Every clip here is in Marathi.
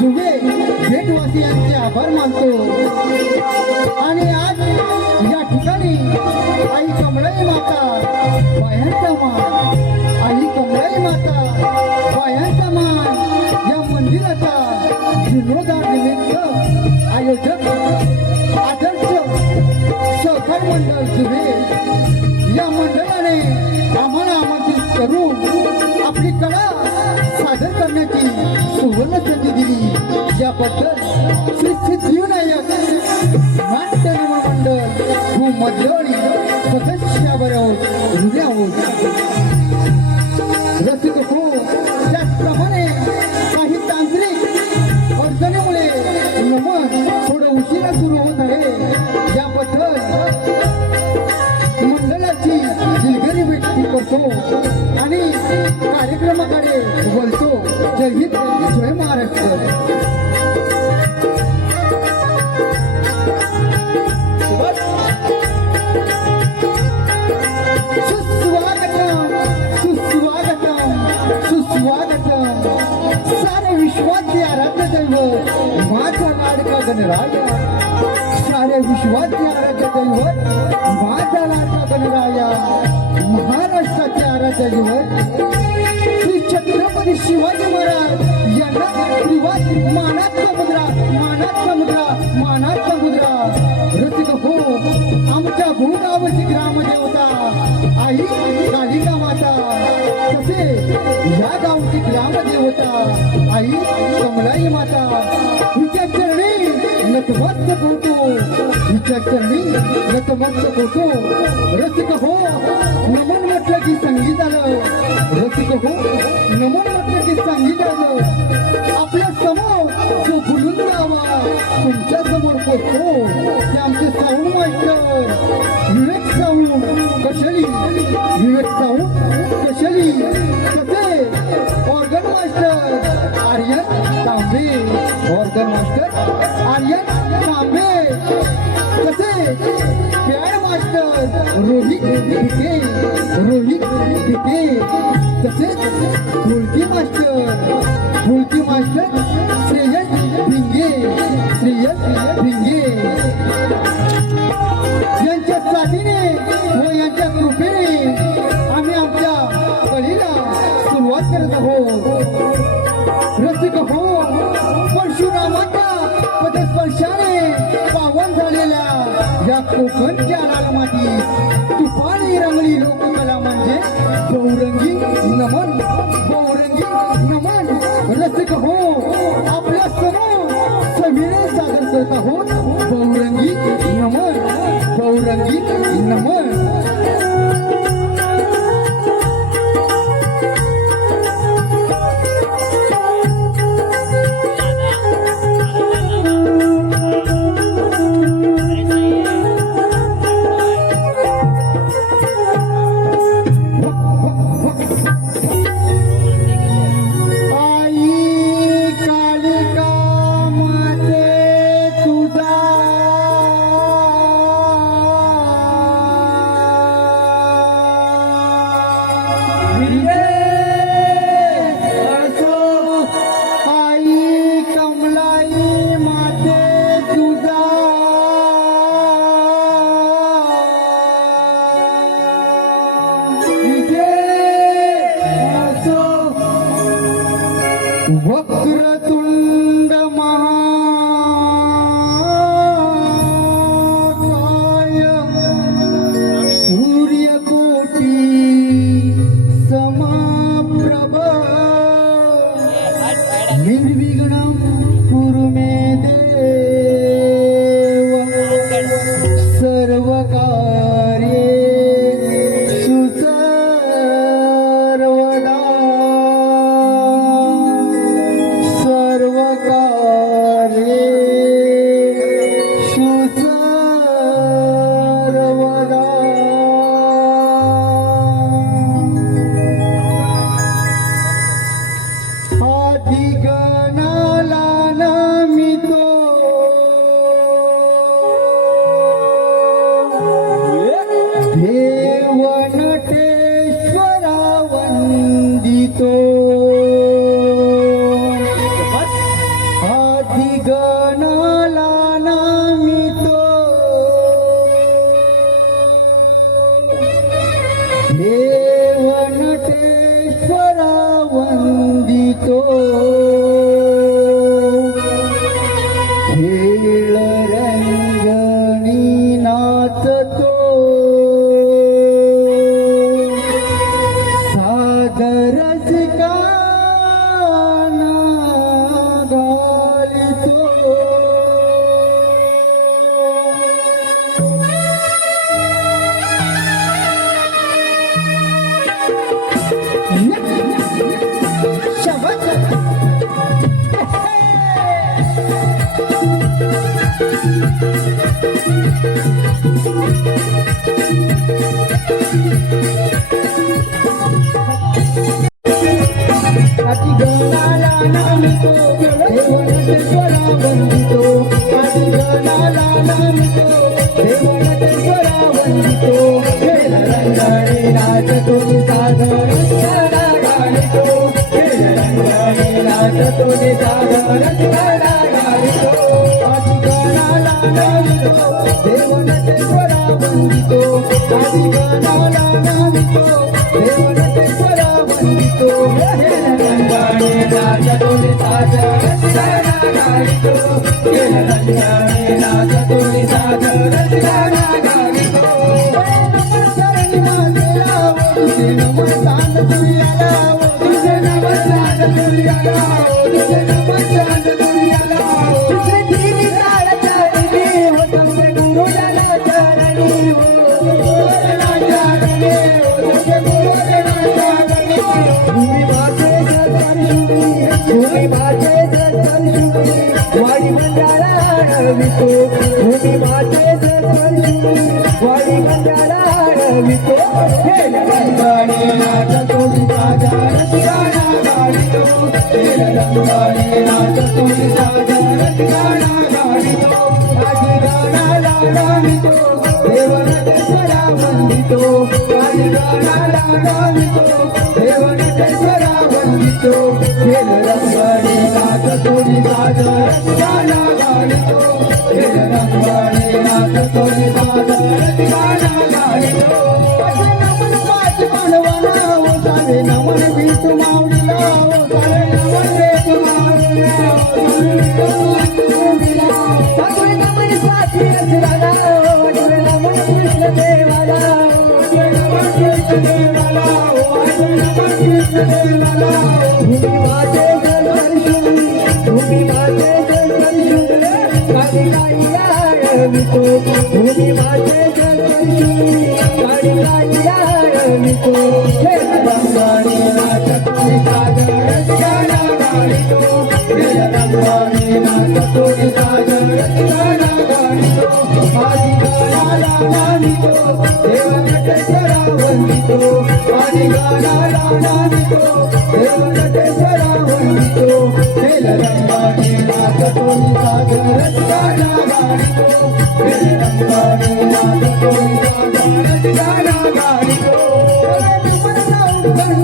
जुवे भेटवासियांचे आभार मानतो आणि आज या ठिकाणी आई कमळाई माता बायांचा मान, आई कमळाई माता बायांचा मान या मंदिराचा जीर्णोद्धार निमित्त आयोजक आदर्श सहकार मंडळ जुवे या मंडळाने आम्हाला आमंत्रित करून आपली कला सादर करण्याची सुवर्ण संधी दिली याबद्दल श्री सिद्धिविनायक नाट्य निर्माण मंडळ मंडळी सदस्याबरोबर ऋणी आहोत. रसिक हो, त्याचप्रमाणे काही तांत्रिक अडचणीमुळे नमन थोडं उशिरा सुरू होत आहे याबद्दल मंडळाची दिलगिरी व्यक्त करतो आणि कार्यक्रमाकडे बोलतो. जय हिंद, जय महाराष्ट्र. सुस्वागतम सारे विश्वाचे आराध्य दैवत माझा लाडका गणराया, सारे विश्वाचे आराध्य दैवत माझा लाडका गणराया, महाराष्ट्राचे आराध्य दैवत श्री छत्रपती शिवाजी महाराज यांना त्रिवाद मानाचा मुद्रा, मानाचा मुद्रा, मानाचा मुद्रा. रसिक हो, आमच्या भूगावची ग्रामदेवता आई कालिका माता, तसे या गावची ग्रामदेवता आई कमळाई माता हिच्या चरणी नतमस्तक होतो, हिच्या चरणी नतमस्तक होतो. रसिक हो, नमन म्हटलं की संगीत आलं, रसिक हो, नमन म्हटलं की संगीत आलं. आपल्या समोर जो बुलून गावा तुमच्या समोर पोचतो ते आमचे साऊंड मास्टर विवेक साऊंड कशेली, विवेक साऊंड कशेली, तसे ऑर्गन मास्टर आर्यन तांबे, ऑर्गन मास्टर आर्यन तांबे, तसे पॅड मास्टर रोहित भिके, रोहित भिके, तसेच ढोलकी मास्टर श्रेयस भिंगे, श्रेयस भिंगे यांच्या साथीने व यांच्या कृपेने आम्ही आमच्या कलेला सुरुवात करत आहोत. रसिक हो, परशुरामाच्या पदस्पर्शाने पावन झालेल्या या कोकणच्या रागमाती तुफानी रंगली लोककला म्हणजे गौरंगी नमन, गौरंगी नमन. रसिक हो, आपल्या समोर सविनय सादर करत आहोत गौरंगी नमन, गौरंगी नमन. वक्रतुंड महाकाय सूर्यकोटी समप्रभ निर्विघ्नं कुरु मे देव सर्वकार्येषु सर्वदा, सर्वकार्येषु सर्वदा. आदिगणाला नमितो देव नटेश्वरा वंदितो, नामितो देवनटेश्वरा वंदितो आदि गणाला नामितो देवनटेश्वरा वंदितो खेळ रंगाने नाचतो सागर रंगाला गाणितो खेळ रंगाने नाचतो सागर रंगाला गाणितो आदि गणाला नामितो देवनटेश्वरा वंदितो आदि गणाला नामितो देवनटेश्वरा वंदितो खेळ रंगाने नाचतो सागर रंगाला गाणितो खेळ रंगाने नाचतो सागर रंगाला गाणितो नमस्कार तुझ्याला तुझे नमस्कार तुझ्याला तुझे नमस्कार तुझ्याला तुझे दिली ताळ चरणी हो तुझे गुरुला चरणी हो गुरुला चरणी हो तुझे गुरुला चरणी भूमी माते सरस्वती वाडी बंजारा रवितो भूमी माते सरस्वती वाडी बंजारा रवितो खेळ रंगाने नाचतो सागर गाणा गाणितो खेळ रंगाने नाचतो सागर गाणा गाणितो आदि गाणाला गाणितो देवनटेश्वरा वंदितो आदि गाणाला गाणितो देवनटेश्वरा वंदितो खेळ रंगाने नाचतो सागर गाणा गाणितो खेळ रंगाने नाचतो सागर गाणा गाणितो नमन भीत माऊलीला सारे नमन भेट माऊलीला सगळे नमन साथी असराला नमन कृष्ण देवाला नमन कृष्ण देवाला नमन कृष्ण देवाला भूमी माते सरस्वती भूमी माते सरस्वती काळी काळीला रवितो भूमी माते सरस्वती काळी काळीला रवितो रंगाने नाचतो सागर गाणा गाणितो खेळ रंगाने नाचतो सागर गाणा गाणितो आदि गाणाला गाणितो देवनटेश्वरा वंदितो आदि गाणाला गाणितो देवनटेश्वरा वंदितो खेळ रंगाने नाचतो सागर गाणा गाणितो खेळ रंगाने नाचतो सागर गाणा गाणितो नमन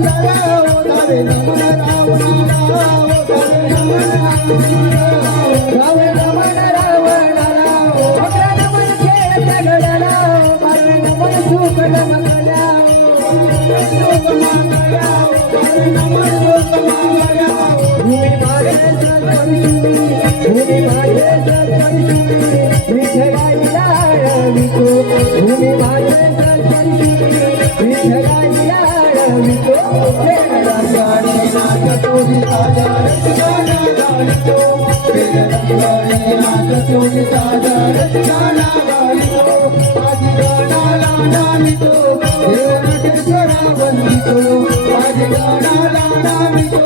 रावणाला नमन रावणाला नमन खेळ सगळ्याला नमन सुख नमला नमन भूमी माझे भूमी माझे विठ्ठलाईला रवितो भूमी माझे विठ्ठलाईला रवितो खेळ रंगाने नाचतो सागर गाणा गाणितो खेळ रंगाने नाचतो सागर गाणा गाणितो आदि गाणाला गाणितो देवनटेश्वरा वंदितो आदि गाणाला गाणितो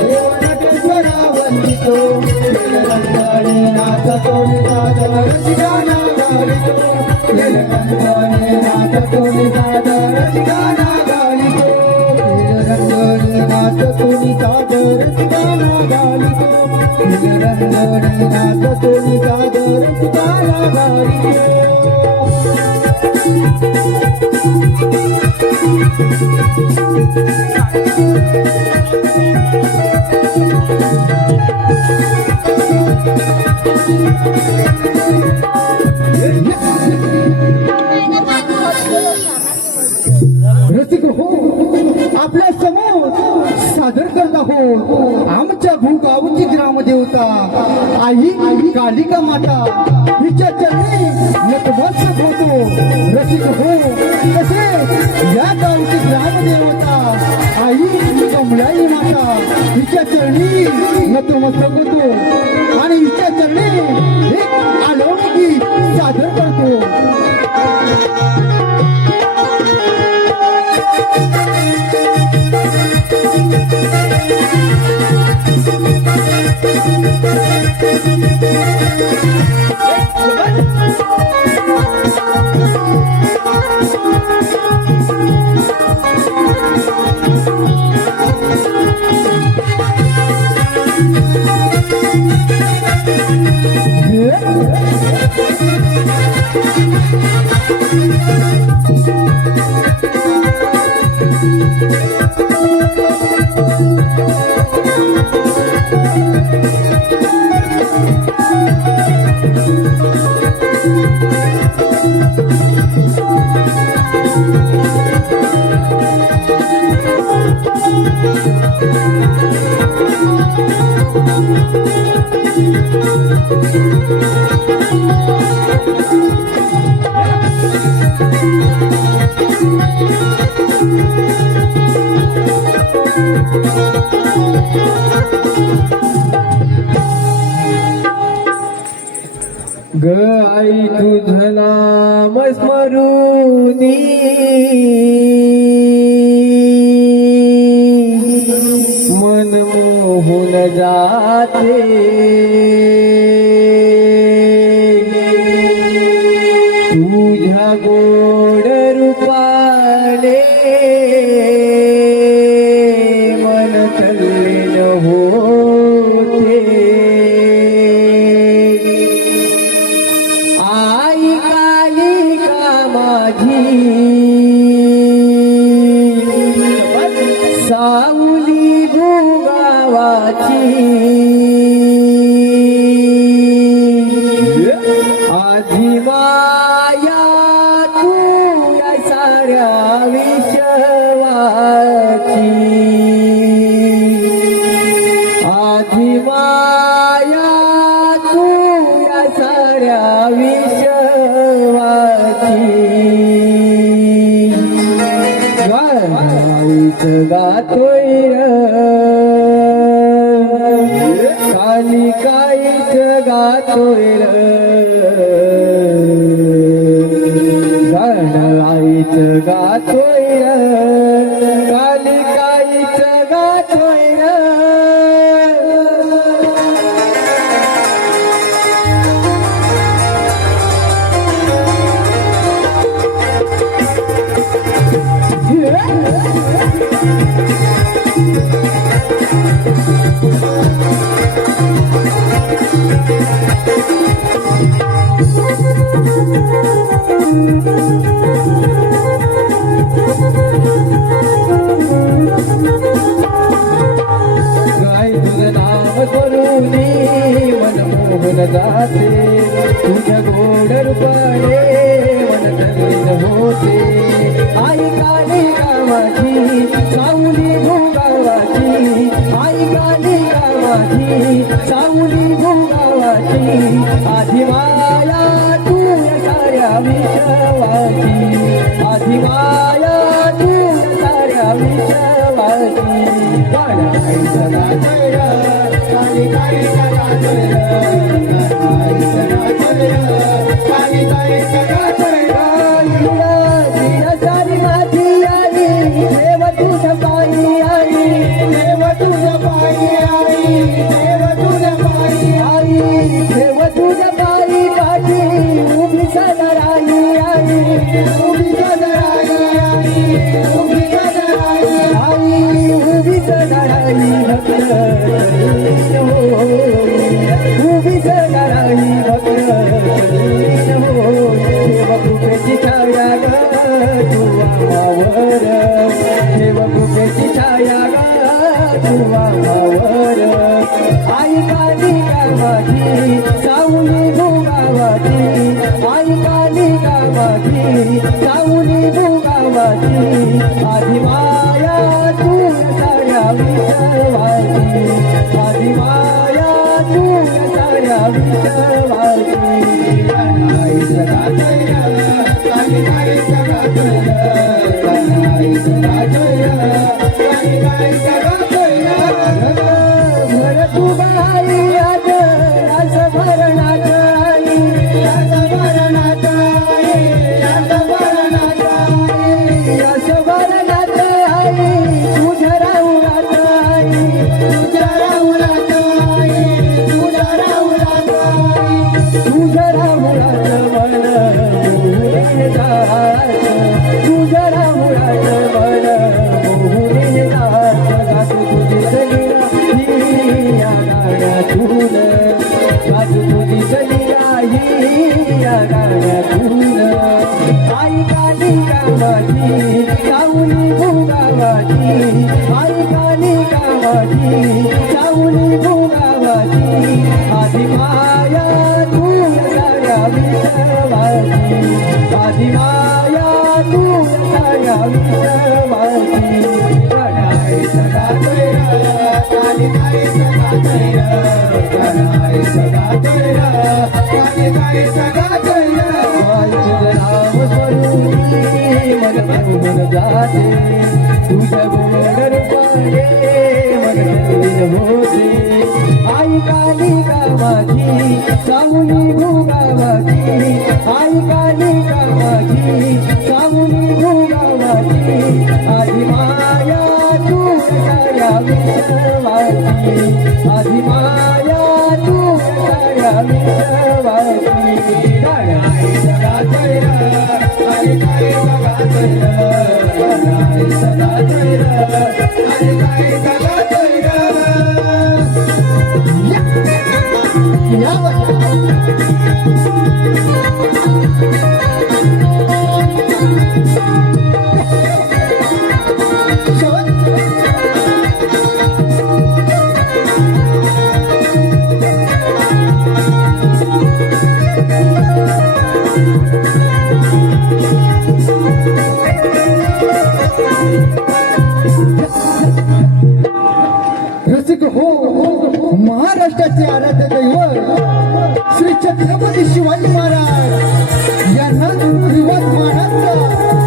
देवनटेश्वरा वंदितो खेळ रंगाने नाचतो सागर गाणा गाणितो खेळ रंगाने नाचतो सागर गाणा गाणितो रंगाने नाचतो सागर गाणा गाणितो रंगाने नाचतो सागर गाणा गाणितो रसिक हो आपल्या समोर सादर करत आहोत आमच्या भूगावची ग्रामदेवता आई कालिका माता हिच्या चरणी नतमस्तक होतो रसिक हो तसे या गावची ग्रामदेवता आई कमळाई माता हिच्या चरणी नतमस्तक होतो आणि हिच्या चरणी एक आलोणी गीत सादर करतो ग आई तुझं नाम स्मरुनी मन मोहून जाते तुझ्या गोड रूपाने मन तल्लीन होते आई कालिका माझी सावली भोगावाची आधी माया तू या साऱ्या विश्वाची आधी माया तू या साऱ्या विश्वाची गाईच गातोय काली काईच गातोय गाण आईच गातोय काली काईच गातोय गाय तुझं नाम करुनी मन मोहन जाते तुझ्या गोड रूपाने मन तल्लीन होते आई काली गावाची सावली भोगावाची आई काली गावाची सावली भोगावाची आधी माया तू या साऱ्या विश्वाची आधी माया तू या साऱ्या विश्वाची सारी माझी आई देव तुझ पायी आई देव तुझ पायी आई देव तुझ पायी आई देव तुझ पायी पाठी उभी सदराई आई उभी सदराई आई उभी सदराई आई उभी सदराई भक्त उभी सदराई भक्त देव कृपेची छाया ग तुवा मावर देव कृपेची छाया ग तुवा मावर आई काली गावाची सावली भोगावाची आई काली गावाची सावली भोगावाची आधी माया तू साऱ्या विश्वाची आधी माया तू साऱ्या विश्वाची आई सदा काली काली सदा काली सदा काली सदा भर तू बाई आज आज भरणात आई आज भरणात आई आज भरणात आई आज भरणात आई तुझ्या राऊरात आई तुझ्या राऊरात आई तुझ्या राऊरात आई तुझ्या राऊरात मन मोहून जात तुझ्या राऊरात मन मोहून जात गात तुझी सलीला ही या गाण्यातून गात तुझी सलीला ही या गाण्यातून आई काली गावाची सावली भोगावाची आई काली गावाची सावली भोगावाची नाव स्मरून मन भरून जाते तुझ्या गोड रूपाने मन तल्लीन होते आई कालिका माझी सामुनी भोगा माझी आई कालिका माझी सामुनी भोगा माझी आधी माया तू या विश्वाची आधी माया तू या विश्वाची सदा जय हरी काय सदा जय सदा जय हरी काय सदा जय रसिक हो महाराष्ट्राचे आराध्य दैवत श्री छत्रपती शिवाजी महाराज यांना श्रीवत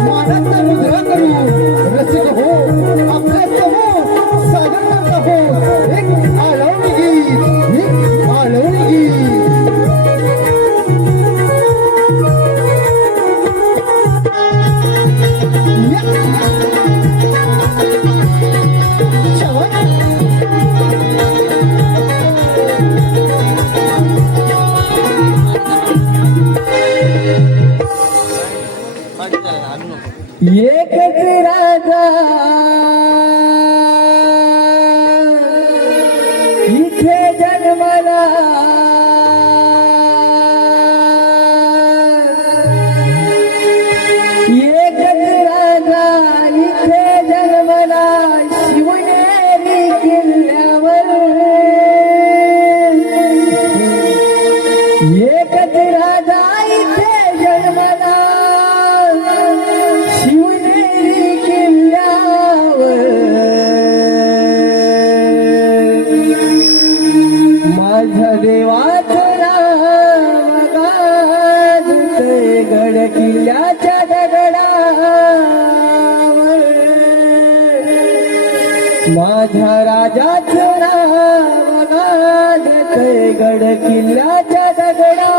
मानाचा मुद्रा करून रसिक हो आपल्या समोर सादर करत आहोत एक आळवणी गीत एकच राजा इथे जन्मला एकच राजा इथे जन्मला शिवनेरी किल्ल्यावर एकच राजा इथे जन्मला शिवनेरी किल्ल्यावर माझ्या देवाचं नाव गाजतंय गड किल्ल्याच्या दगडावर माझ्या राजाचं नाव गाजतंय गड किल्ल्याच्या दगडावर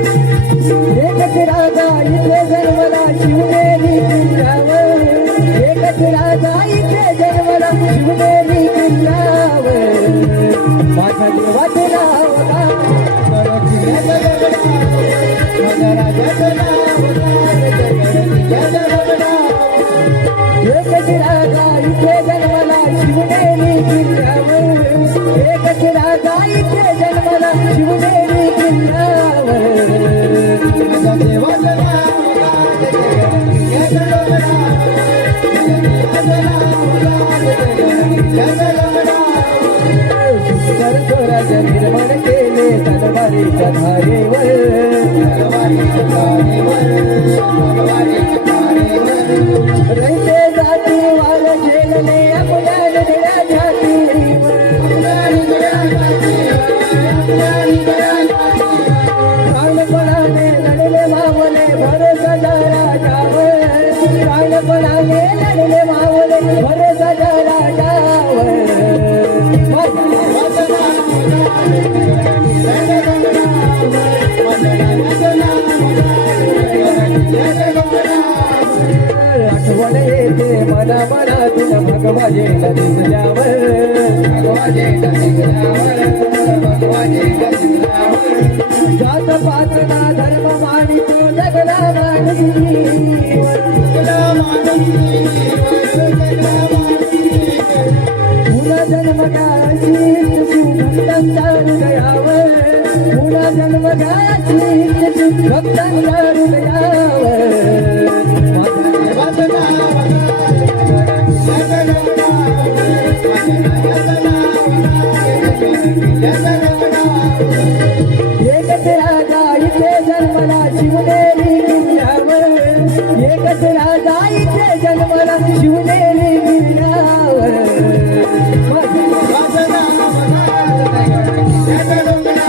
एकच राजा इथे जन्मला शिवनेरी किल्ल्यावर एकच राजा इथे जन्मला शिवनेरी किल्ल्यावर माझ्या देवाचे नाव गड किल्ल्याच्या दगडावर माझ्या राजाचं नाव गड किल्ल्याच्या दगडावर एकच राजा इथे जन्मला शिवनेरी किल्ल्यावर एकच राजा इथे जन्मला शिवनेरी किल्ल्यावर माझ्या देवाचं नाव सुंदर स्वराज निर्माण केले तलवारीच्या धारेवर रहिते जाती वाल झेलले आपल्या निळ्या छातीवर प्राणपणाने लढले मावले भरोसा राजावर प्राणपणाने लढले मावले भरोसा राजावर आठवण येते मना मनातून भगवाजेला दिसल्यावर जात पातना धर्म मानितो जगला पुन्हा जन्मगाची शिवभक्तांच्या हृदयावर पुन्हा जन्मगाची भक्तांच्या हृदयावर देवाचं नाव याचं नाव एकच राजा इथे जन्मला शिवनेरी किल्ल्यावर एकच राजा इथे जन्मला शिवनेरी किल्ल्यावर माझं नाव याचं नाव